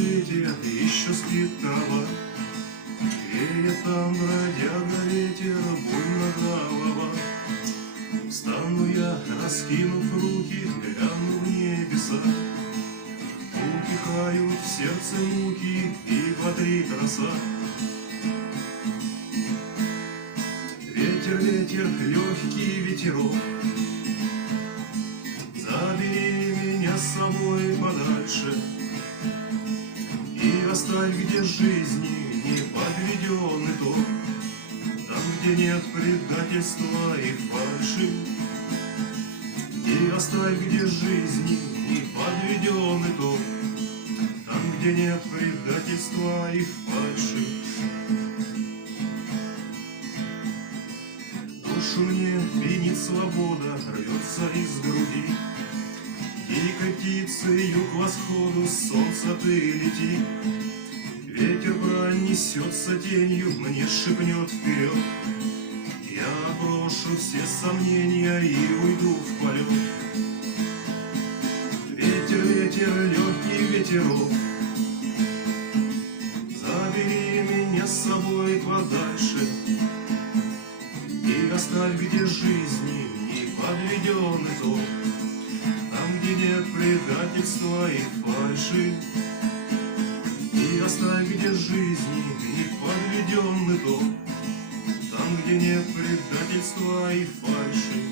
рассвете еще спит трава. Веет там, бродяга, ветер, больно голова. Встану я, раскинув руки, гляну в небеса. Утихают в сердце муки и бодрит роса. Ветер, ветер, легкий ветерок, забери меня с собой подальше и оставь, где жизни не подведен итог, там, где нет предательства и фальши. И оставь, где жизни не подведен итог, там, где нет предательства и фальши. Душу мне пьянит свобода, рвется из груди. Дикой птицею к восходу солнца ты лети. Ветер пронесется тенью, мне шепнет вперед. Я брошу все сомнения и уйду в полет. Ветер, ветер, легкий ветерок, забери меня с собой подальше и оставь, где жизни не подведен итог, там, где нет предательства и фальши. И оставь, где жизни не подведен итог, там, где нет предательства и фальши.